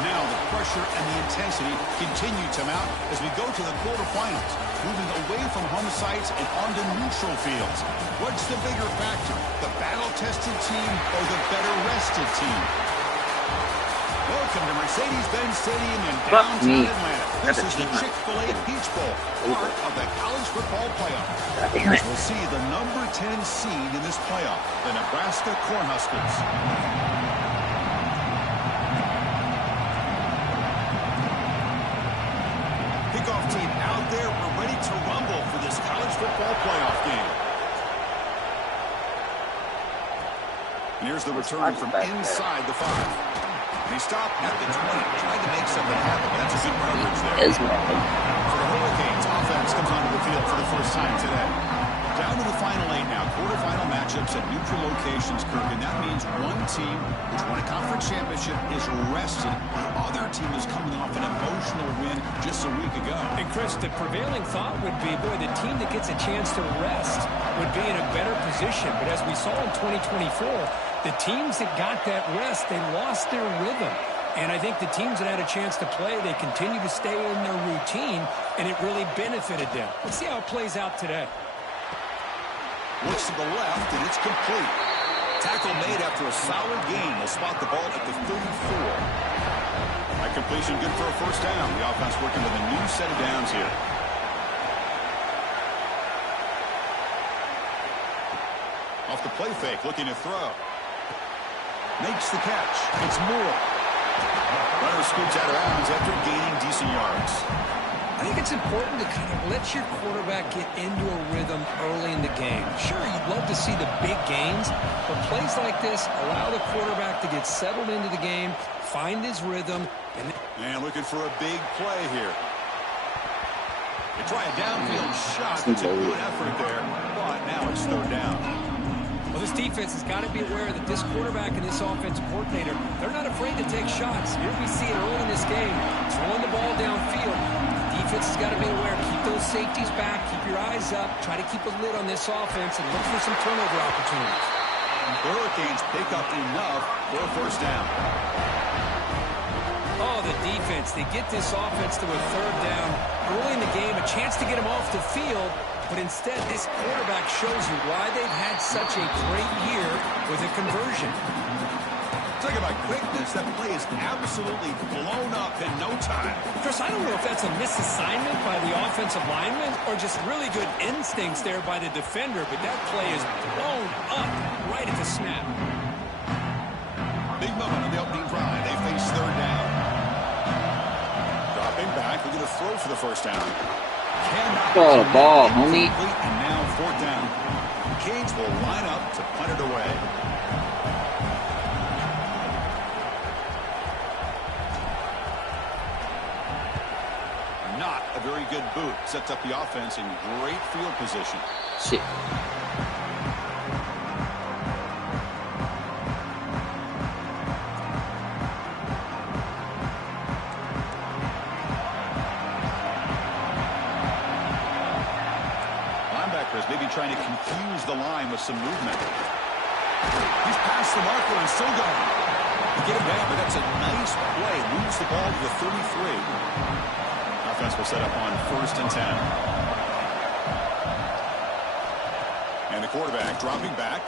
And now the pressure and the intensity continue to mount as we go to the quarterfinals, moving away from home sites and onto neutral fields. What's the bigger factor, the battle-tested team or the better-rested team? Welcome to Mercedes-Benz Stadium in downtown Atlanta. This is the Chick-fil-A Peach Bowl, part of the college football playoff. We'll see the number 10 seed in this playoff, the Nebraska Cornhuskers. Kickoff team out there. We're ready to rumble for this college football playoff game. And here's the return from inside the 5. They stop at the 20, trying to make something happen. That's a good coverage there. For the Hurricanes, offense comes onto the field for the first time today. Down to the final 8 now. Quarterfinal matchups at neutral locations, Kirk, and that means one team which won a conference championship is rested. The other team is coming off an emotional win just a week ago. And Chris, the prevailing thought would be, boy, the team that gets a chance to rest would be in a better position. But as we saw in 2024, the teams that got that rest, they lost their rhythm. And I think the teams that had a chance to play, they continue to stay in their routine, and it really benefited them. Let's see how it plays out today. Looks to the left, and it's complete. Tackle made after a solid gain. They'll spot the ball at the 34. That completion good for a first down. The offense working with a new set of downs here. Off the play fake, looking to throw. Makes the catch. It's Moore. Runner scoots out of bounds after gaining decent yards. I think it's important to kind of let your quarterback get into a rhythm early in the game. Sure, you'd love to see the big gains, but plays like this allow the quarterback to get settled into the game, find his rhythm. And looking for a big play here. They try a downfield shot. It's a good effort there, but now it's third down. Well, this defense has got to be aware that this quarterback and this offensive coordinator, they're not afraid to take shots. Here we see it early in this game, throwing the ball downfield. The defense has got to be aware. Keep those safeties back. Keep your eyes up. Try to keep a lid on this offense and look for some turnover opportunities. The Hurricanes pick up enough for a first down. Oh, the defense. They get this offense to a third down early in the game, a chance to get them off the field. But instead, this quarterback shows you why they've had such a great year with a conversion. Talk about quickness. That play is absolutely blown up in no time. Chris, I don't know if that's a misassignment by the offensive lineman or just really good instincts there by the defender, but that play is blown up right at the snap. Big moment on the opening drive. They face third down. Dropping back. We're going to throw for the first down. Oh, ball, homie. And now fourth down. Canes will line up to punt it away. Not a very good boot. Sets up the offense in great field position. Shit. Maybe trying to confuse the line with some movement. He's past the marker and still going. To get him down, but that's a nice play. Moves the ball to the 33. Offense will set up on 1st and 10. And the quarterback dropping back.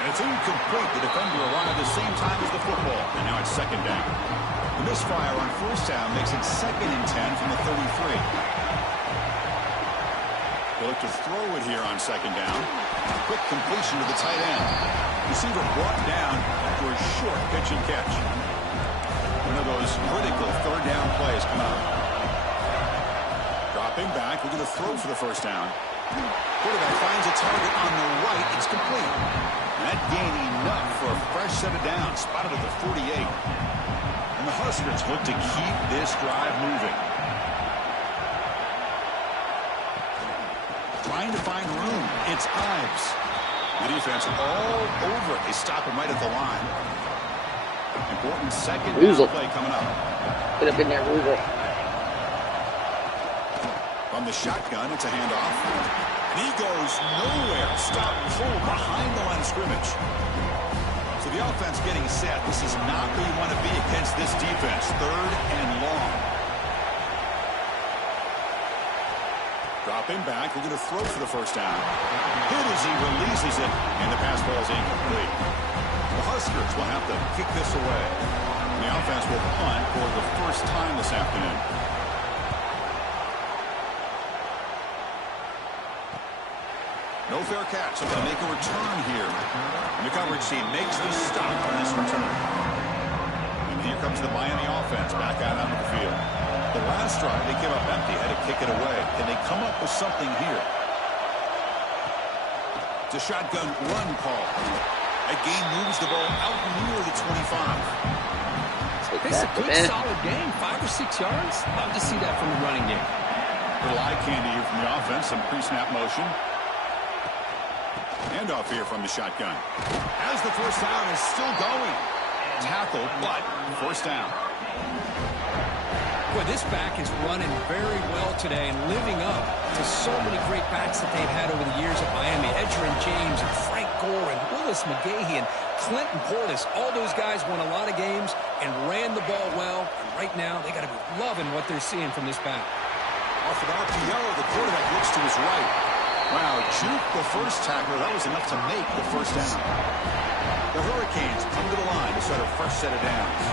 And it's incomplete. The defender arrived at the same time as the football. And now it's second down. The misfire on first down makes it 2nd and 10 from the 33. They look to throw it here on second down. Quick completion to the tight end. Receiver brought down after a short pitch and catch. One of those critical third down plays coming up. Dropping back. We're going to throw for the first down. Quarterback finds a target on the right. It's complete. And that gain enough for a fresh set of downs. Spotted at the 48. And the Huskers look to keep this drive moving. Trying to find room. It's Ives. The defense all over it. They stop him right at the line. Important second down play coming up. Get up in there, Weasel. From the shotgun, it's a handoff. And he goes nowhere. Stop pull behind the line of scrimmage. So the The offense getting set. This is not where you want to be against this defense. 3rd and long. Dropping back, they're going to throw for the first down. Hit as he releases it, and the pass ball is incomplete. The Huskers will have to kick this away. The offense will punt for the first time this afternoon. No fair catch, so going to make a return here. And the coverage team makes the stop on this return. And here comes the Miami offense back out onto the field. The last drive, they came up empty, had to kick it away. Can they come up with something here? It's a shotgun run call. That game moves the ball out near the 25. It's a good, solid game. 5 or 6 yards. Love to see that from the running game. Little eye candy here from the offense. Some pre-snap motion. Handoff here from the shotgun. As the first down is still going. Tackle, but first down. Boy, this back is running very well today and living up to so many great backs that they've had over the years at Miami. Edgerrin James and Frank Gore and Willis McGahee and Clinton Portis. All those guys won a lot of games and ran the ball well. And right now, they got to be loving what they're seeing from this back. Off of RPO, the quarterback looks to his right. Wow, juke the first tackler. That was enough to make the first down. The Hurricanes come to the line to start a fresh set of downs.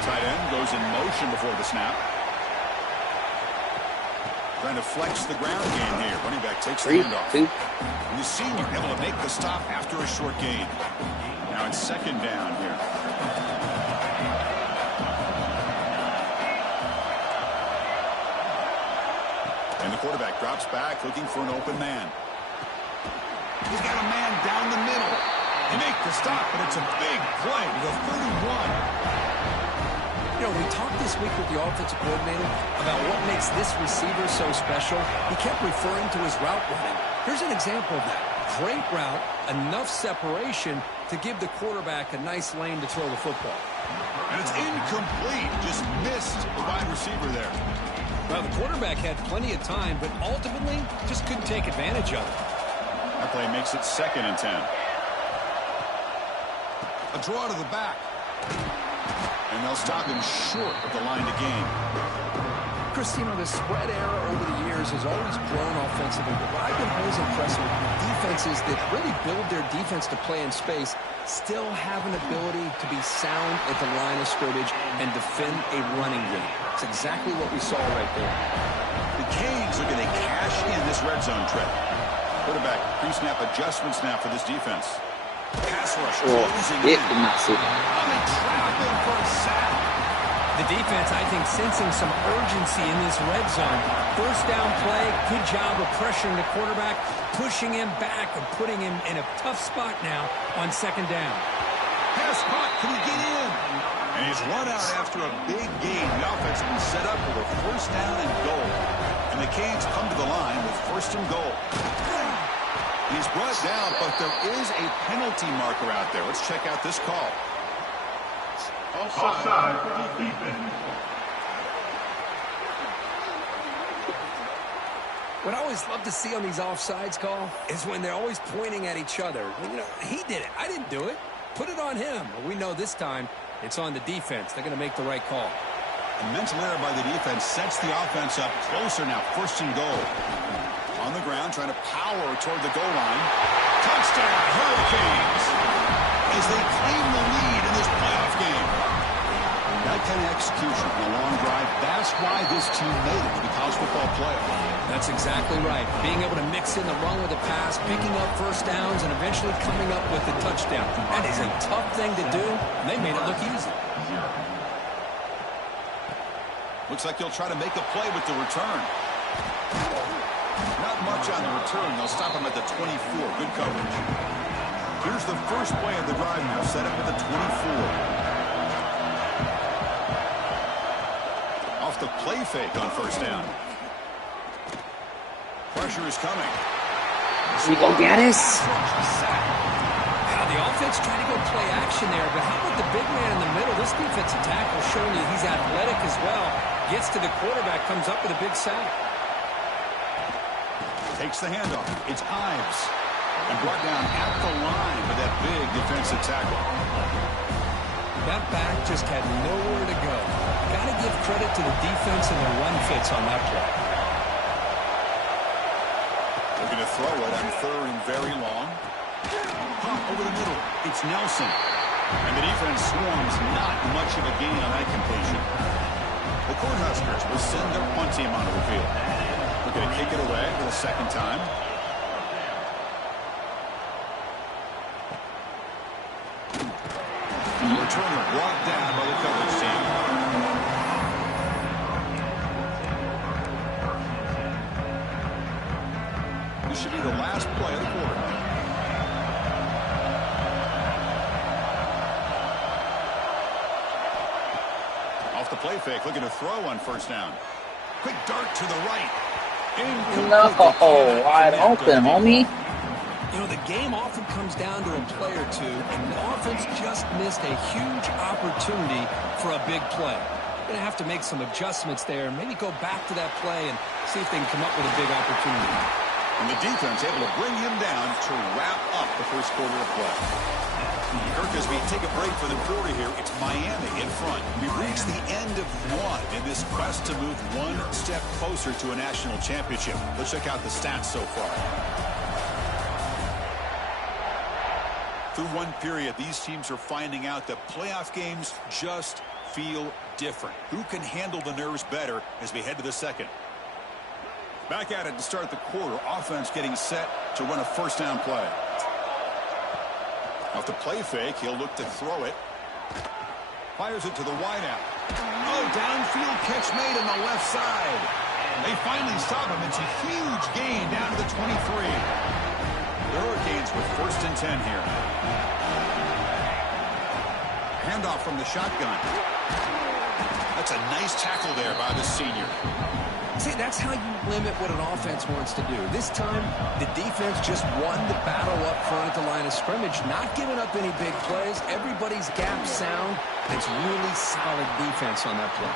The tight end goes in motion before the snap. Trying to flex the ground game here. Running back takes the handoff. And the senior able to make the stop after a short gain. Now it's 2nd down here. And the quarterback drops back looking for an open man. He's got a man down the middle. They make the stop, but it's a big play to the 31. You know, we talked this week with the offensive coordinator about what makes this receiver so special. He kept referring to his route running. Here's an example of that. Great route, enough separation to give the quarterback a nice lane to throw the football. And it's incomplete. Just missed the wide receiver there. Well, the quarterback had plenty of time, but ultimately just couldn't take advantage of it. That play makes it 2nd and 10. A draw to the back. And they'll stop him short of the line to gain. Chris, you know, the spread error over the years has always grown offensively. But what I've been always impressed with defenses that really build their defense to play in space still have an ability to be sound at the line of scrimmage and defend a running game. It's exactly what we saw right there. The Canes looking to cash in this red zone trip. Quarterback pre-snap adjustments now for this defense. Pass rush closing in. Trapping for a sack. The defense, I think, sensing some urgency in this red zone. First down play, good job of pressuring the quarterback, pushing him back and putting him in a tough spot now on 2nd down. Pass caught. Can he get in? And he's run out after a big gain. The offense has been set up with a first down and goal. And the Canes come to the line with 1st and goal. He's brought down, but there is a penalty marker out there. Let's check out this call. Offside for the defense. What I always love to see on these offsides call is when they're always pointing at each other. You know, he did it. I didn't do it. Put it on him. But we know this time it's on the defense. They're going to make the right call. A mental error by the defense sets the offense up closer now. 1st and goal. On the ground, trying to power toward the goal line. Touchdown, Hurricanes! As they claim the lead in this playoff game. That kind of execution on a long drive, that's why this team made it to the college football playoff. That's exactly right. Being able to mix in the run with the pass, picking up first downs, and eventually coming up with the touchdown. That is a tough thing to do, and they made it look easy. Looks like they'll try to make a play with the return. Not much on the return. They'll stop him at the 24. Good coverage. Here's the first play of the drive now. Set up at the 24. Off the play fake on first down. Pressure is coming. We go get us. Now the offense trying to go play action there, but how about the big man in the middle? This defensive tackle showing you he's athletic as well. Gets to the quarterback, comes up with a big sack. Takes the handoff. It's Ives. And brought down at the line with that big defensive tackle. That back just had nowhere to go. Got to give credit to the defense and their run fits on that play. They're going to throw it on 3rd and very long. Pop over the middle. It's Nelson. And the defense swarms, not much of a gain on that completion. The Cornhuskers will send their punt team onto the field. We're going to kick it away for the second time. The returner brought down by the coverage team. This should be the last play of the quarter. Off the play fake, looking to throw on 1st down. Quick dart to the right. No, wide open, homie. You know, the game often comes down to a play or two, and the offense just missed a huge opportunity for a big play. Going to have to make some adjustments there, and maybe go back to that play and see if they can come up with a big opportunity. And the defense able to bring him down to wrap up the first quarter of play. Kirk, as we take a break for the quarter here, it's Miami in front. We've reached the end of one in this quest to move one step closer to a national championship. Let's check out the stats so far. Through one period, these teams are finding out that playoff games just feel different. Who can handle the nerves better as we head to the second? Back at it to start the quarter. Offense getting set to run a 1st down play. Off the play fake, he'll look to throw it. Fires it to the wideout. Oh, downfield catch made on the left side. They finally stop him. It's a huge gain down to the 23. The Hurricanes with 1st and 10 here. Handoff from the shotgun. That's a nice tackle there by the senior. See, that's how you limit what an offense wants to do. This time, the defense just won the battle up front at the line of scrimmage, not giving up any big plays. Everybody's gap sound. It's really solid defense on that play.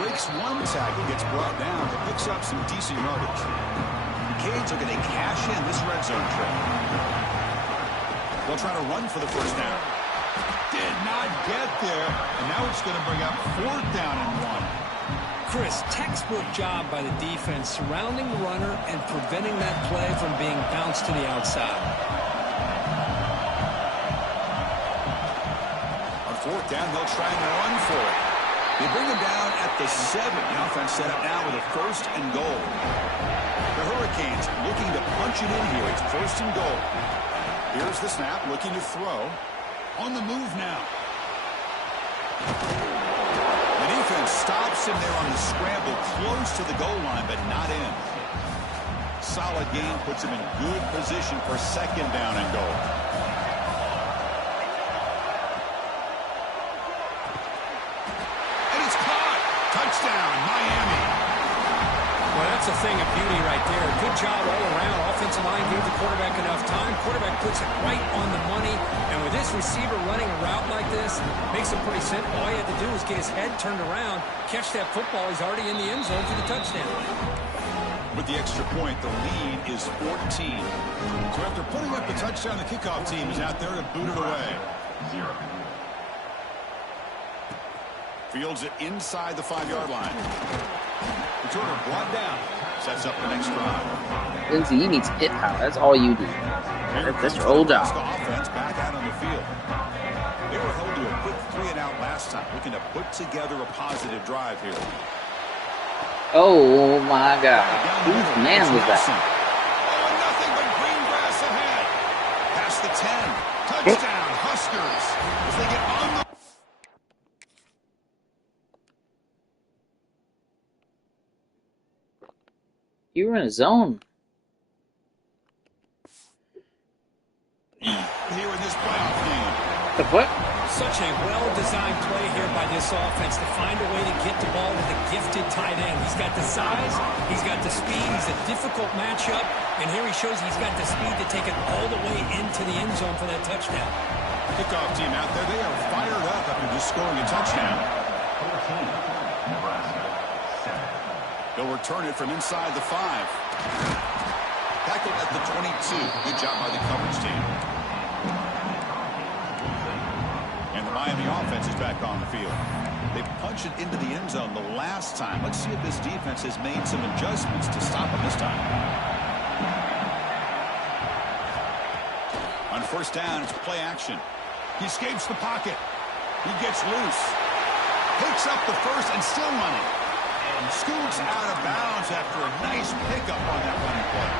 Breaks one tackle, gets brought down, but picks up some decent yardage. The Canes are going to cash in this red zone trip. They'll try to run for the 1st down. Did not get there, and now it's going to bring up 4th down and 1. Chris, textbook job by the defense surrounding the runner and preventing that play from being bounced to the outside. On 4th down, they'll try and run for it. They bring him down at the 7. The offense set up now with a 1st and goal. The Hurricanes looking to punch it in here. It's 1st and goal. Here's the snap, looking to throw. On the move now. Defense stops him there on the scramble, close to the goal line, but not in. Solid game puts him in good position for 2nd down and goal. And it's caught. Touchdown, Miami. Well, that's a thing of beauty right there. Good job all around. Offensive line gave the quarterback enough time. Quarterback puts it right on the money. And with this receiver running a route like this, makes it pretty simple. All he had to do was get his head turned around, catch that football. He's already in the end zone for the touchdown. With the extra point, the lead is 14. So after putting up the touchdown, the kickoff team is out there to boot it away. Fields it inside the 5-yard line. Returner brought down. Sets up the next drive. Lindsay, you need to hit power. That's all you do. That's your old job. Offense back out on the field. They were held to a quick 3-and-out last time, looking to put together a positive drive here. Oh my God! Whose man was that? Oh, and nothing but green grass ahead. Past the 10. Touchdown, Huskers. As they get on the... You were in a zone. Here in this playoff game. The what? Such a well-designed play here by this offense to find a way to get the ball to the gifted tight end. He's got the size, he's got the speed, he's a difficult matchup, and here he shows he's got the speed to take it all the way into the end zone for that touchdown. Kickoff team out there, they are fired up after just scoring a touchdown. They'll return it from inside the 5. Tackled at the 22. Good job by the coverage team. And the Miami offense is back on the field. They punched it into the end zone the last time. Let's see if this defense has made some adjustments to stop them this time. On first down, it's play action. He escapes the pocket. He gets loose. Picks up the first and still running. And scoots out of bounds after a nice pickup on that running play.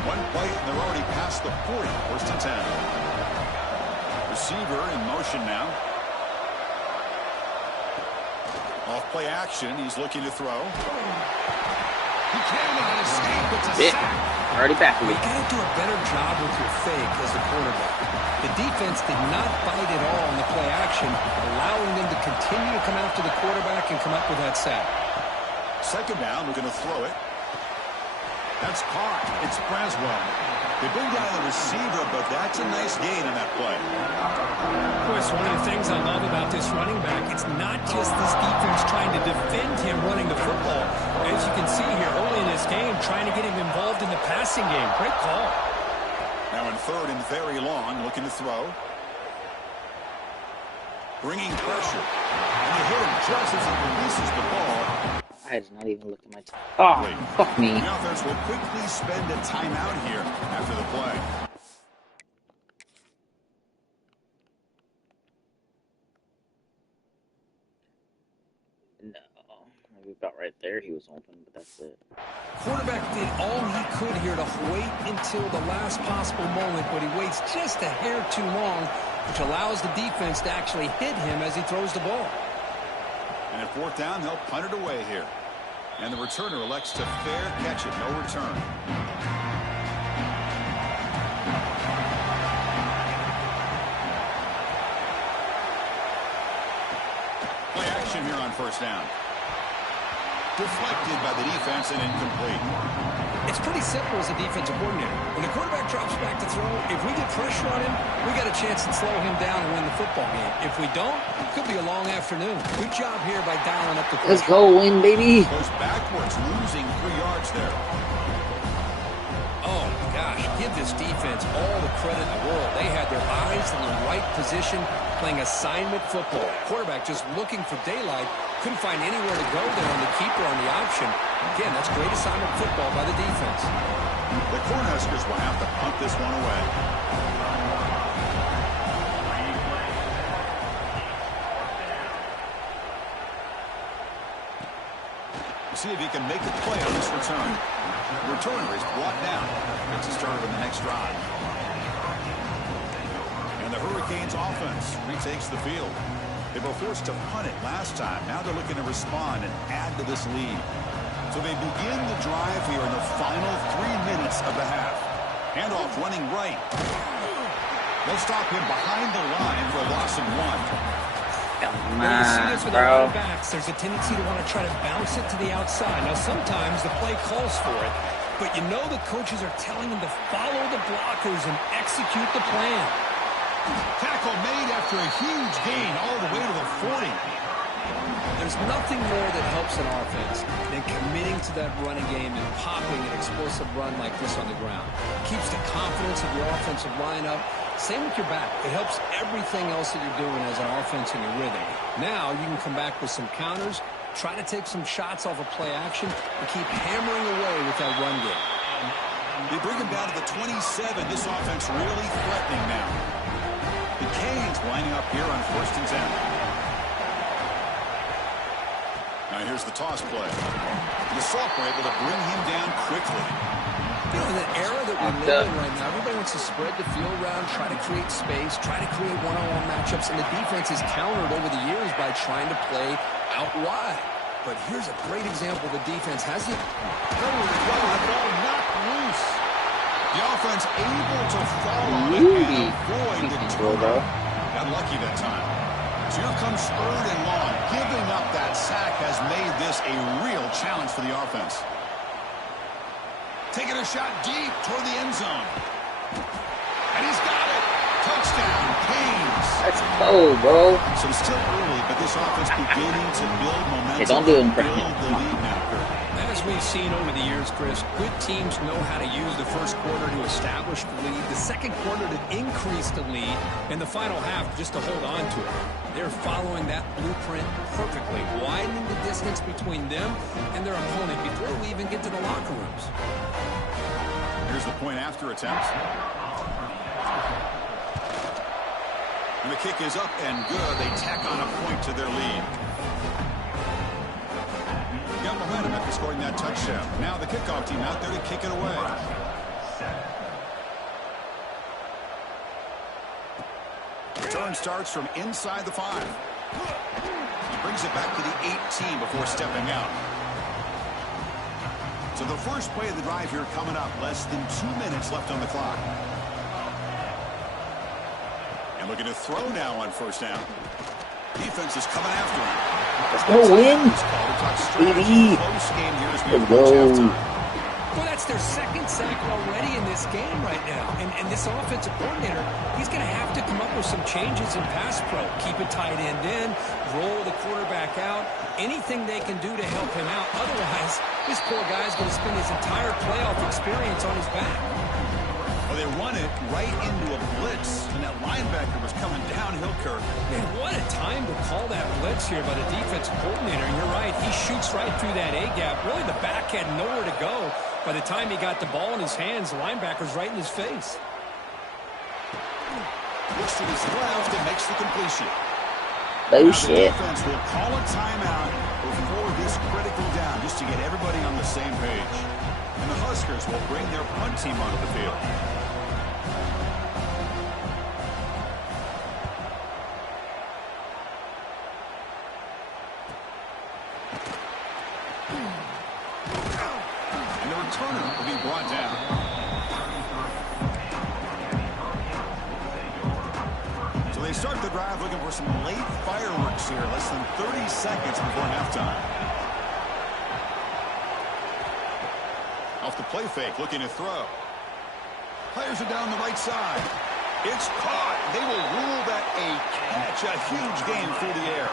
One play, and they're already past the 40. First and 10. Receiver in motion now. Off play action, he's looking to throw. He cannot escape. It's a sack. Already back. You got to do a better job with your fake as the quarterback. The defense did not bite at all on the play action, allowing them to continue to come after the quarterback and come up with that sack. Second down, we're going to throw it. That's caught. It's Braswell. They bring down the receiver, but that's a nice gain on that play. Of course, one of the things I love about this running back, it's not just this defense trying to defend him running the football. As you can see here early in this game, trying to get him involved in the passing game. Great call. Now in third and very long, looking to throw. Bringing pressure. And they hit him just as he releases the ball. I did not even look at my time. Oh, fuck me. The offense will quickly spend a timeout here after the play. No. Maybe about right there he was open, but that's it. Quarterback did all he could here to wait until the last possible moment, but he waits just a hair too long, which allows the defense to actually hit him as he throws the ball. And at fourth down, they'll punt it away here. And the returner elects to fair catch it. No return. Play action here on first down. Deflected by the defense and incomplete. It's pretty simple as a defensive coordinator. When the quarterback drops back to throw, if we get pressure on him, we got a chance to slow him down and win the football game. If we don't, it could be a long afternoon. Good job here by dialing up the pressure. Let's go, win, baby. Goes backwards, losing 3 yards there. Oh, gosh, give this defense all the credit in the world. They had their eyes in the right position, playing assignment football. Quarterback just looking for daylight. Couldn't find anywhere to go there on the keeper on the option. Again, that's great assignment football by the defense. The Cornhuskers will have to punt this one away. See if he can make a play on this return. The returner is brought down. Gets it started on the next drive. And the Hurricanes offense retakes the field. They were forced to punt it last time. Now they're looking to respond and add to this lead. So they begin the drive here in the final 3 minutes of the half. Handoff running right. They'll stop him behind the line for a loss of 1. When you see this with the running backs, there's a tendency to want to try to bounce it to the outside. Now, sometimes the play calls for it, but you know the coaches are telling them to follow the blockers and execute the plan. Tackle made after a huge gain all the way to the 40. There's nothing more that helps an offense than committing to that running game and popping an explosive run like this on the ground. Keeps the confidence of your offensive lineup. Same with your back. It helps everything else that you're doing as an offense in your rhythm. Now you can come back with some counters, try to take some shots off of play action, and keep hammering away with that run game. They bring him down to the 27. This offense really threatening now. The Canes lining up here on first and 10. Now here's the toss play. The Assault were able to bring him down quickly. You know, in the era that we live in right now, everybody wants to spread the field around, try to create space, try to create one-on-one matchups, and the defense is countered over the years by trying to play out wide. But here's a great example. The defense has it. The ball knocked loose. The offense able to fall on it and avoid the turnover. Got lucky that time. So here comes third and long. Giving up that sack has made this a real challenge for the offense. Taking a shot deep toward the end zone. And he's got it. Touchdown, Canes. Let's go, bro. So still early, but this offense beginning to build momentum. Hey, don't do it in build the lead now, Kurt. As As we've seen over the years, Chris, good teams know how to use the first quarter to establish the lead, the second quarter to increase the lead, and the final half just to hold on to it. They're following that blueprint perfectly, widening the distance between them and their opponent before we even get to the locker rooms. Here's the point after attempt. And the kick is up and good. They tack on a point to their lead. Got momentum after scoring that touchdown. Now the kickoff team out there to kick it away. Return starts from inside the 5. He brings it back to the 18 before stepping out. So the first play of the drive here coming up. Less than 2 minutes left on the clock. And looking to throw now on first down. Defense is coming after him. Let's go win. BD. Let's go. Well, that's their second sack already in this game right now. And this offensive coordinator, he's going to have to come up with some changes in pass pro. Keep a tight end in, roll the quarterback out, anything they can do to help him out. Otherwise, this poor guy's going to spend his entire playoff experience on his back. Well, they run it right into a blitz, and that linebacker was coming downhill, Kirk. Man, what a time to call that blitz here by the defensive coordinator. You're right. He shoots right through that A-gap. Really, the back had nowhere to go. By the time he got the ball in his hands, the linebacker's right in his face. Looks to his left and makes the completion. Oh, now shit. The defense will call a timeout before this critical down, just to get everybody on the same page. And the Huskers will bring their punt team onto the field. Will be brought down. So they start the drive looking for some late fireworks here. Less than 30 seconds before halftime. Off the play fake, looking to throw. Players are down the right side. It's caught. They will rule that a catch. A huge game through the air.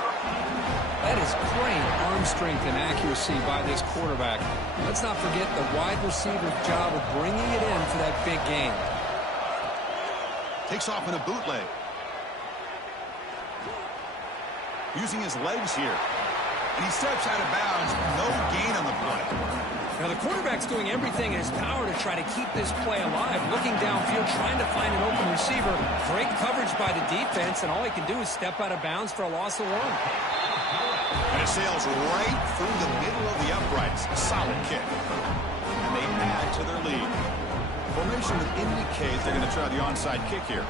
That is great arm strength and accuracy by this quarterback. Let's not forget the wide receiver's job of bringing it in for that big game. Takes off in a bootleg. Using his legs here. And he steps out of bounds. No gain on the play. Now the quarterback's doing everything in his power to try to keep this play alive. Looking downfield, trying to find an open receiver. Great coverage by the defense, and all he can do is step out of bounds for a loss of 1. And it sails right through the middle of the uprights. A solid kick. And they add to their lead. Formation would indicate they're going to try the onside kick here.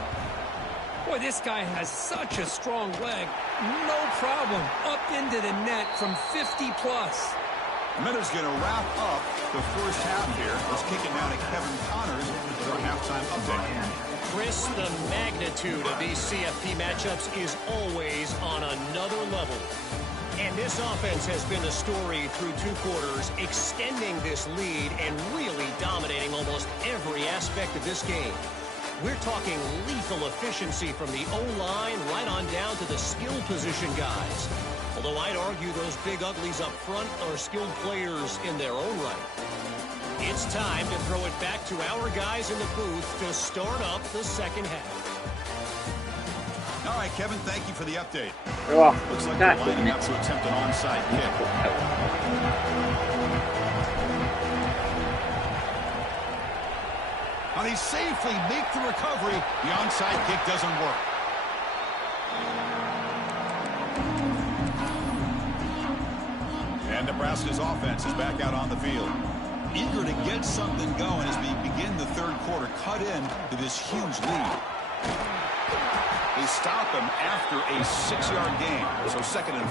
Boy, this guy has such a strong leg. No problem. Up into the net from 50+. The Miners going to wrap up the first half here. Let's kick it now to Kevin Connors for our halftime update. Chris, the magnitude of these CFP matchups is always on another level. And this offense has been the story through 2 quarters, extending this lead and really dominating almost every aspect of this game. We're talking lethal efficiency from the O-line right on down to the skill position guys. Although I'd argue those big uglies up front are skilled players in their own right. It's time to throw it back to our guys in the booth to start up the second half. All right, Kevin, thank you for the update. You're welcome. Looks like they're lining up to attempt an onside kick. Now they safely make the recovery. The onside kick doesn't work. And Nebraska's offense is back out on the field. Eager to get something going as we begin the third quarter. Cut in to this huge lead. They stop him after a 6-yard gain. So 2nd and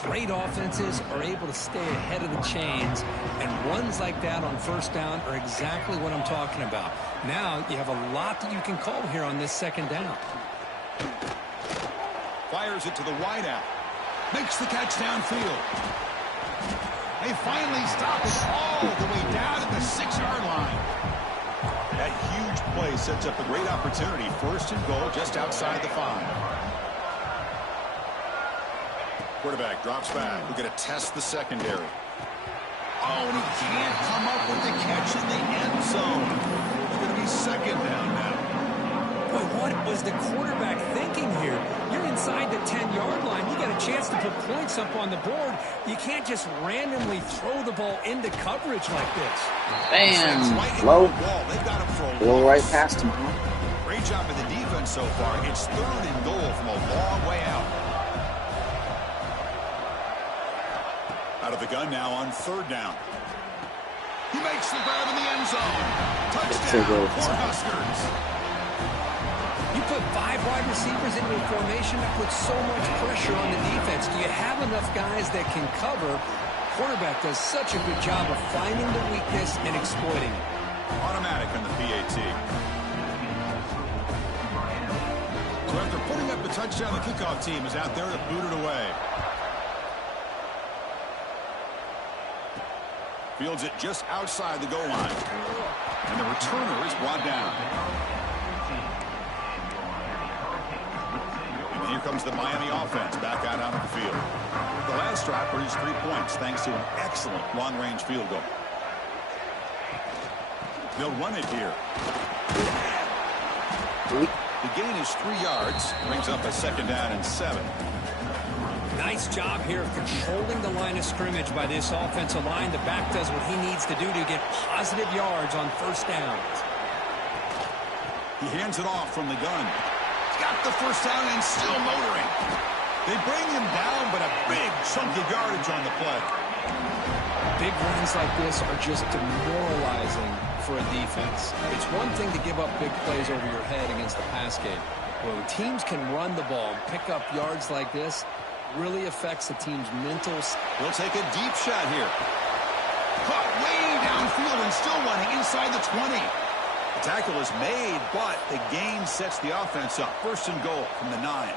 4. Great offenses are able to stay ahead of the chains, and runs like that on first down are exactly what I'm talking about. Now you have a lot that you can call here on this 2nd down. Fires it to the wideout. Makes the catch downfield. They finally stop it all the way down at the 6-yard line. That huge play sets up a great opportunity. 1st and goal just outside the 5. Quarterback drops back. We're going to test the secondary. Oh, and he can't come up with the catch in the end zone. It's going to be second down now. Boy, what was the quarterback thinking here? You're inside the 10-yard line. You got a chance to put points up on the board. You can't just randomly throw the ball into coverage like this. Bam. Right Low. They've got him for a Blow loss. right past him, huh? Great job of the defense so far. It's 3rd and goal from a long way out. Out of the gun now on 3rd down. He makes the grab in the end zone. Touchdown for Huskers. You put 5 wide receivers into a formation that puts so much pressure on the defense. Do you have enough guys that can cover? Quarterback does such a good job of finding the weakness and exploiting it. Automatic on the PAT. So after putting up the touchdown, the kickoff team is out there to boot it away. Fields it just outside the goal line. And the returner is brought down. And here comes the Miami offense back out onto the field. The last drive produced 3 points thanks to an excellent long-range field goal. They'll run it here. The gain is 3 yards. Brings up a 2nd down and 7. Nice job here of controlling the line of scrimmage by this offensive line. The back does what he needs to do to get positive yards on 1st downs. He hands it off from the gun. He's got the 1st down and still motoring. They bring him down, but a big chunk of yardage on the play. Big runs like this are just demoralizing for a defense. It's one thing to give up big plays over your head against the pass game. When teams can run the ball and pick up yards like this, really affects the team's mental. He'll take a deep shot here. Caught way downfield and still running inside the 20. The tackle is made, but the gain sets the offense up. 1st and goal from the 9.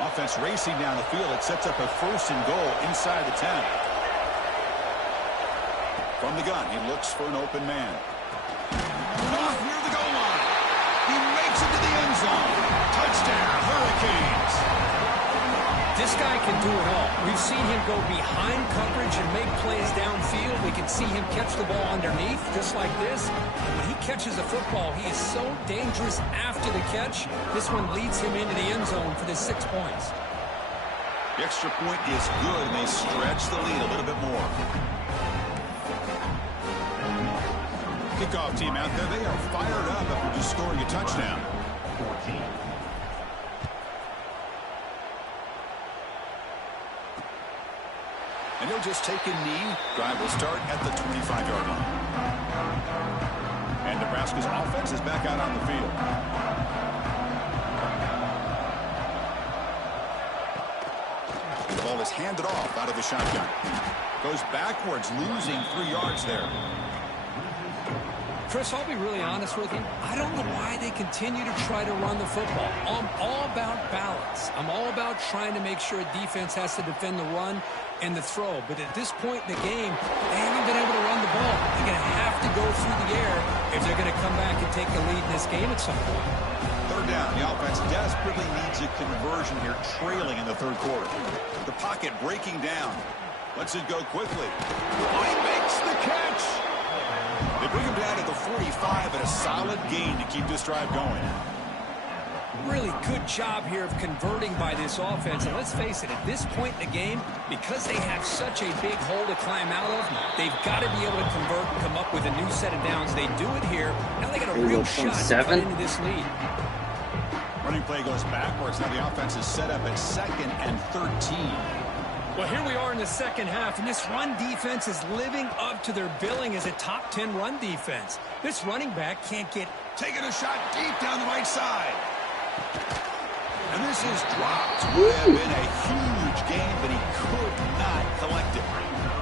Offense racing down the field. It sets up a 1st and goal inside the 10. From the gun, he looks for an open man. Off near the goal line. He makes it to the end zone. Touchdown, Hurricanes. This guy can do it all. We've seen him go behind coverage and make plays downfield. We can see him catch the ball underneath, just like this. And when he catches a football, he is so dangerous after the catch. This one leads him into the end zone for the 6 points. The extra point is good, and they stretch the lead a little bit more. Kickoff team out there, they are fired up after just scoring a touchdown. 14. And he'll just take a knee. Drive will start at the 25-yard line. And Nebraska's offense is back out on the field. The ball is handed off out of the shotgun. Goes backwards, losing 3 yards there. Chris, I'll be really honest with you. I don't know why they continue to try to run the football. I'm all about balance. I'm all about trying to make sure a defense has to defend the run and the throw. But at this point in the game, they haven't been able to run the ball. They're going to have to go through the air if they're going to come back and take the lead in this game at some point. 3rd down. The offense desperately needs a conversion here, trailing in the 3rd quarter. The pocket breaking down. Lets it go quickly. Oh, he makes the catch. They bring him down at the 45, and a solid gain to keep this drive going. Really good job here of converting by this offense. And let's face it, at this point in the game, because they have such a big hole to climb out of, they've got to be able to convert and come up with a new set of downs. They do it here. Now they got a real shot to get into this lead. Running play goes backwards. Now the offense is set up at 2nd and 13. Well, here we are in the second half, and this run defense is living up to their billing as a top 10 run defense. This running back can't get... Taking a shot deep down the right side. And this is dropped. Would have been a huge gain, but he could not collect it.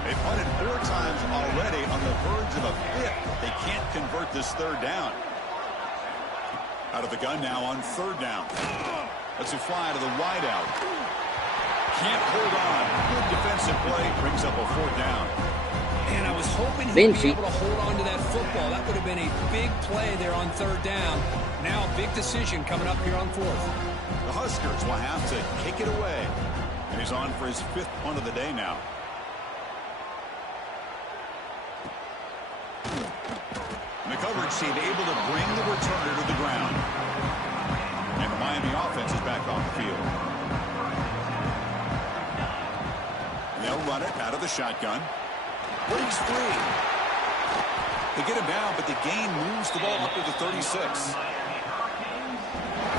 They punted 4 times already on the verge of a 5th. They can't convert this 3rd down. Out of the gun now on 3rd down. Let's it fly to the wideout. Can't hold on. Good defensive play. Brings up a 4th down. And I was hoping he'd be able to hold on to that football. That would have been a big play there on 3rd down. Now a big decision coming up here on 4th. The Huskers will have to kick it away. And he's on for his 5th punt of the day now. accuracy and able to bring the returner to the ground. And the Miami offense is back off the field. And they'll run it out of the shotgun. Breaks free. They get him down, but the gain moves the ball up to the 36.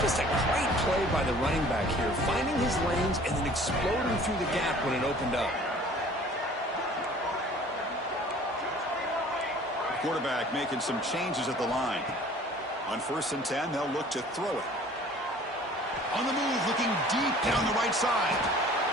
Just a great play by the running back here, finding his lanes and then exploding through the gap when it opened up. Quarterback making some changes at the line. On 1st and 10, they'll look to throw it. On the move, looking deep down the right side.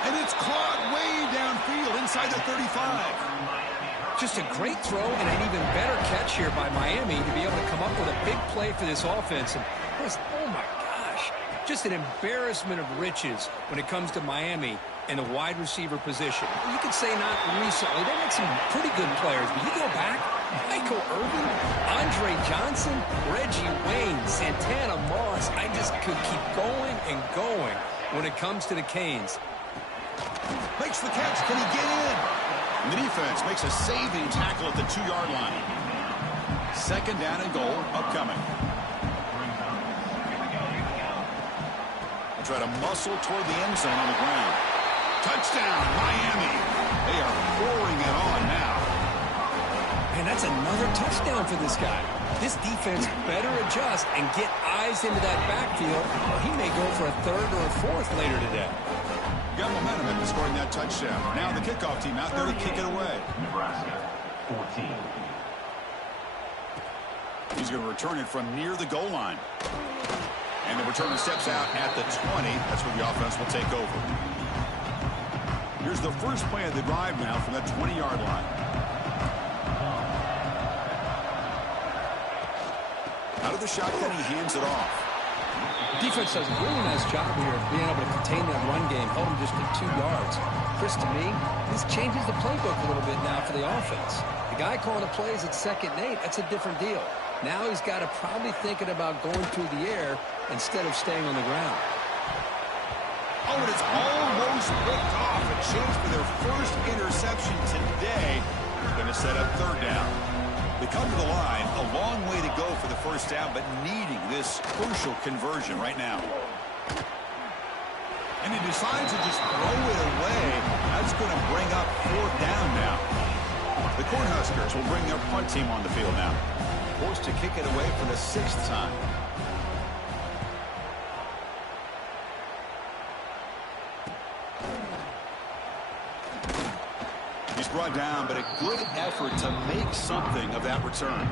And it's caught way downfield inside the 35. Just a great throw and an even better catch here by Miami to be able to come up with a big play for this offense. And oh my gosh, just an embarrassment of riches when it comes to Miami and the wide receiver position. You could say not recently. They had some pretty good players, but you go back, Michael Irvin, Andre Johnson, Reggie Wayne, Santana Moss. I just could keep going and going when it comes to the Canes. Makes the catch. Can he get in? And the defense makes a saving tackle at the 2-yard line. 2nd down and goal upcoming. They'll try to muscle toward the end zone on the ground. Touchdown, Miami. They are pouring it on now. And that's another touchdown for this guy. This defense better adjust and get eyes into that backfield, or he may go for a 3rd or a 4th later today. Got momentum in scoring that touchdown. Now the kickoff team out there to kick it away. Nebraska, 14. He's going to return it from near the goal line. And the returner steps out at the 20. That's where the offense will take over. Here's the first play of the drive now from that 20-yard line. Out of the shotgun, he hands it off. Defense does a really nice job here of being able to contain that run game, hold him just at 2 yards. Chris, to me, this changes the playbook a little bit now for the offense. The guy calling the plays at 2nd and 8, that's a different deal. Now he's got to probably thinking about going through the air instead of staying on the ground. Oh, and it's almost picked off. A chance for their first interception today. Going to set up 3rd down. They come to the line, a long way to go for the 1st down, but needing this crucial conversion right now. And he decides to just throw it away. That's going to bring up 4th down now. The Cornhuskers will bring their punt team on the field now. Forced to kick it away for the 6th time. He's brought down, but a good effort to make something of that return.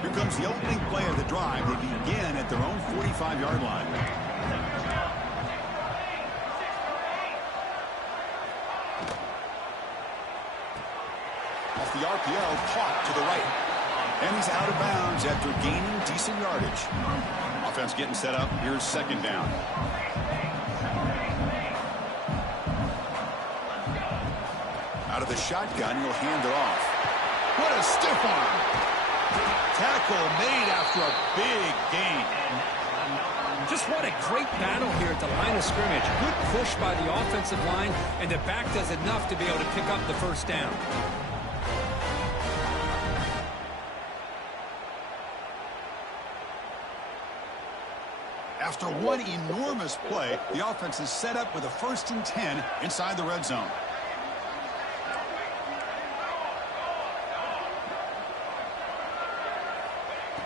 Here comes the opening play of the drive. They begin at their own 45-yard line. Off the RPO, caught to the right. And he's out of bounds after gaining decent yardage. Offense getting set up. Here's 2nd down. Out of the shotgun, he'll hand it off. What a stiff arm. Tackle made after a big gain. Just what a great battle here at the line of scrimmage. Good push by the offensive line, and the back does enough to be able to pick up the 1st down. After one enormous play, the offense is set up with a 1st and 10 inside the red zone.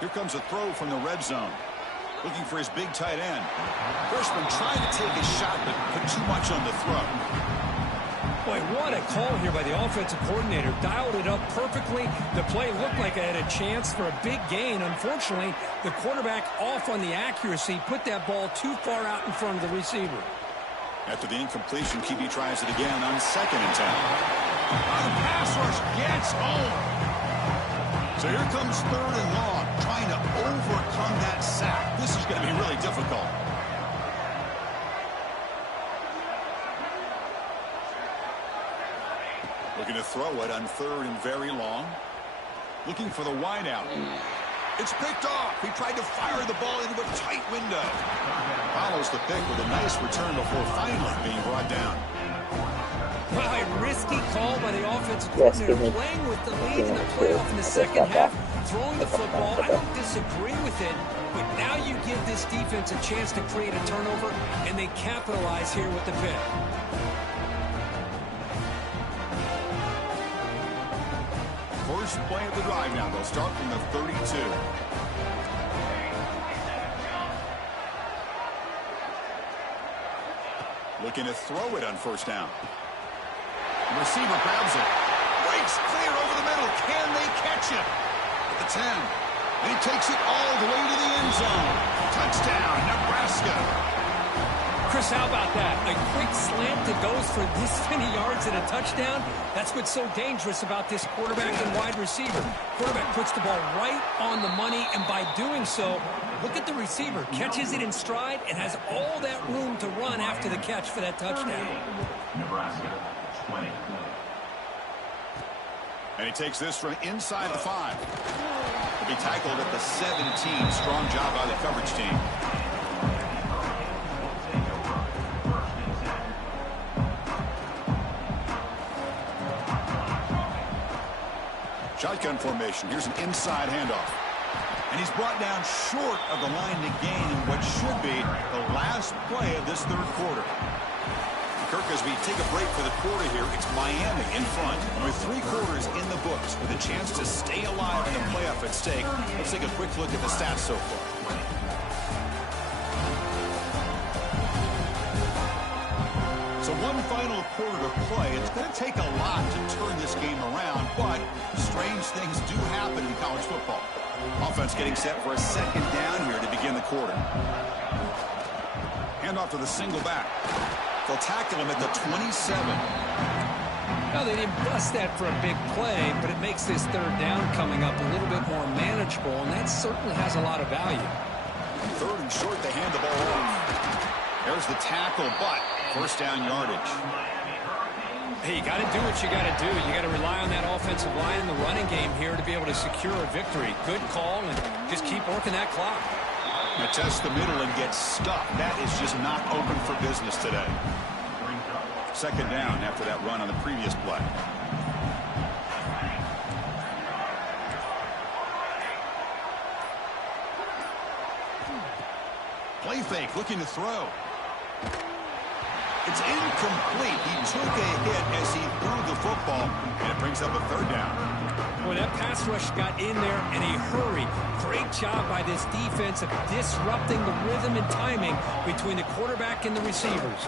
Here comes a throw from the red zone. Looking for his big tight end. Freshman trying to take a shot, but put too much on the throw. Boy, what a call here by the offensive coordinator. Dialed it up perfectly. The play looked like it had a chance for a big gain. Unfortunately, the quarterback off on the accuracy, put that ball too far out in front of the receiver. After the incompletion, QB tries it again on 2nd and 10. The pass rush gets home. So here comes 3rd and long, trying to overcome that sack. This is going to be really difficult. Looking to throw it on 3rd and very long. Looking for the wideout. It's picked off. He tried to fire the ball into a tight window. Follows the pick with a nice return before finally being brought down. Well, a risky call by the offensive Yes, coordinator, playing with the lead in the playoff in the second half, throwing the football. I don't disagree with it, but now you give this defense a chance to create a turnover, and they capitalize here with the pick. First play of the drive now. They'll start from the 32. Looking to throw it on first down. The receiver grabs it. Breaks clear over the middle. Can they catch it? At the 10. And he takes it all the way to the end zone. Touchdown, Nebraska. Chris, how about that? A quick slant that goes for this many yards and a touchdown. That's what's so dangerous about this quarterback and wide receiver. Quarterback puts the ball right on the money, and by doing so, look at the receiver. Catches it in stride and has all that room to run after the catch for that touchdown. Nebraska, 20. And he takes this from inside the 5. He'll be tackled at the 17. Strong job by the coverage team. Shotgun formation. Here's an inside handoff. And he's brought down short of the line to gain in what should be the last play of this third quarter. Kirk, as we take a break for the quarter here, it's Miami in front with 3 quarters in the books with a chance to stay alive in the playoff at stake. Let's take a quick look at the stats so far. So one final quarter to play. It's going to take a lot to turn this game around, but strange things do happen in college football. Offense getting set for a second down here to begin the quarter. Handoff to the single back. They'll tackle him at the 27. Well, they didn't bust that for a big play, but it makes this third down coming up a little bit more manageable, and that certainly has a lot of value. Third and short, they hand the ball off. There's the tackle, but first down yardage. Hey, you got to do what you got to do. You got to rely on that offensive line in the running game here to be able to secure a victory. Good call, and just keep working that clock. Now test the middle and get stuck. That is just not open for business today. Second down after that run on the previous play. Play fake, looking to throw. It's incomplete. He took a hit as he threw the football, and it brings up a third down. Boy, that pass rush got in there in a hurry. Great job by this defense of disrupting the rhythm and timing between the quarterback and the receivers.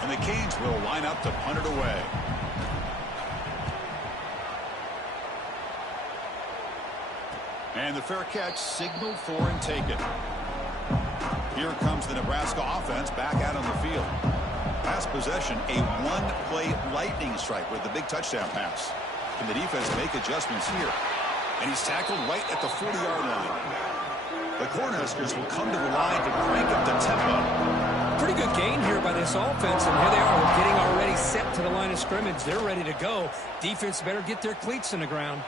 And the Canes will line up to punt it away. And the fair catch signaled for and taken. Here comes the Nebraska offense back out on the field. Last possession, a one-play lightning strike with the big touchdown pass. Can the defense make adjustments here? And he's tackled right at the 40-yard line. The Cornhuskers will come to the line to crank up the tempo. Pretty good gain here by this offense, and here they are. We're getting already set to the line of scrimmage. They're ready to go. Defense better get their cleats in the ground.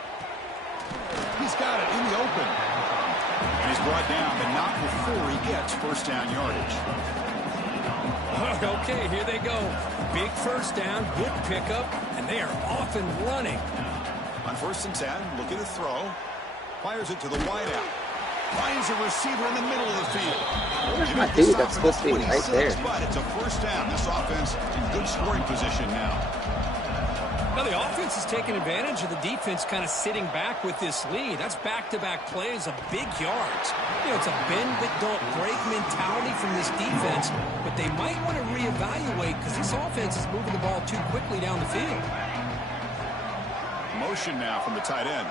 He's got it in the open. And he's brought down, but not before he gets first down yardage. Okay, here they go. Big first down, good pickup, and they are off and running. On first and 10, looking to throw. Fires it to the wideout. Finds a receiver in the middle of the field. Where's my dude that's supposed to be right there? But it's a first down. This offense in good scoring position now. Now the offense is taking advantage of the defense kind of sitting back with this lead. That's back-to-back plays of big yards. You know, it's a bend-but-don't-break mentality from this defense, but they might want to reevaluate because this offense is moving the ball too quickly down the field. Motion now from the tight end.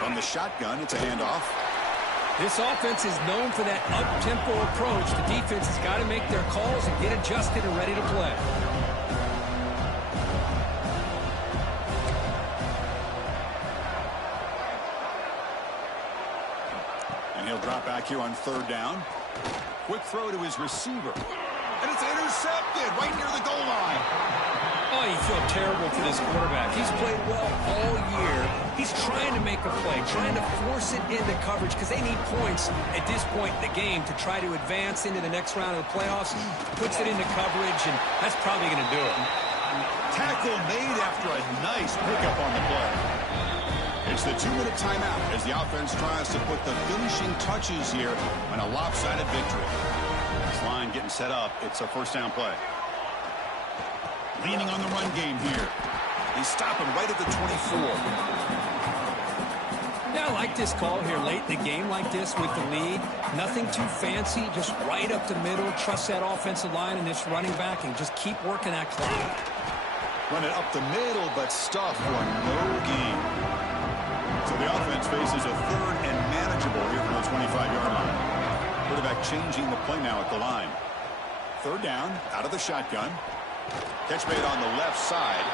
From the shotgun, it's a handoff. This offense is known for that up-tempo approach. The defense has got to make their calls and get adjusted and ready to play. And he'll drop back here on third down. Quick throw to his receiver. And it's intercepted right near the goal line. Oh, you feel terrible for this quarterback. He's played well all year. He's trying to make a play, trying to force it into coverage because they need points at this point in the game to try to advance into the next round of the playoffs. Puts it into coverage, and that's probably going to do it. Tackle made after a nice pickup on the play. It's the 2-minute timeout as the offense tries to put the finishing touches here on a lopsided victory. This line getting set up. It's a first down play. Leaning on the run game here. They stop him right at the 24. Yeah, I like this call here late in the game like this with the lead. Nothing too fancy, just right up the middle. Trust that offensive line and this running back and just keep working that clock. Run it up the middle, but stuff for no gain. So the offense faces a third and manageable here from the 25-yard line. Quarterback changing the play now at the line. Third down, out of the shotgun. Catch made on the left side.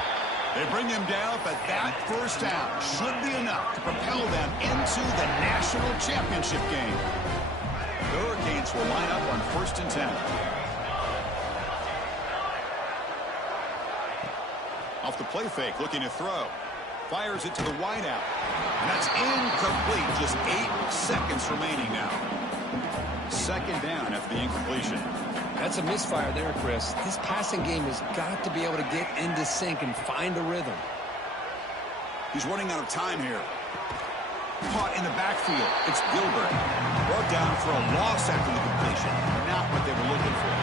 They bring him down, but that first down should be enough to propel them into the national championship game. The Hurricanes will line up on 1st and 10. Off the play fake, looking to throw. Fires it to the wideout. And that's incomplete. Just 8 seconds remaining now. Second down after the incompletion. That's a misfire there, Chris. This passing game has got to be able to get into sync and find a rhythm. He's running out of time here. Caught in the backfield. It's Gilbert. Brought down for a loss after the completion. Not what they were looking for.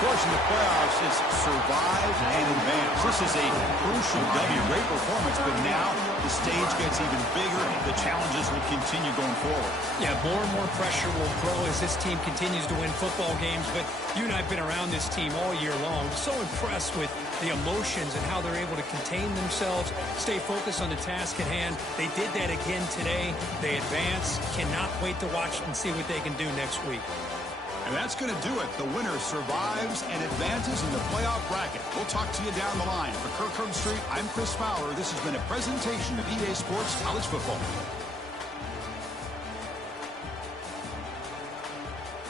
Of course, in the playoffs, it's survive and advance. This is a crucial W. Great performance, but now the stage gets even bigger. The challenges will continue going forward. Yeah, more and more pressure will grow as this team continues to win football games, but you and I have been around this team all year long. So impressed with the emotions and how they're able to contain themselves, stay focused on the task at hand. They did that again today. They advance. Cannot wait to watch and see what they can do next week. And that's going to do it. The winner survives and advances in the playoff bracket. We'll talk to you down the line. For Kirk Herbstreit, I'm Chris Fowler. This has been a presentation of EA Sports College Football.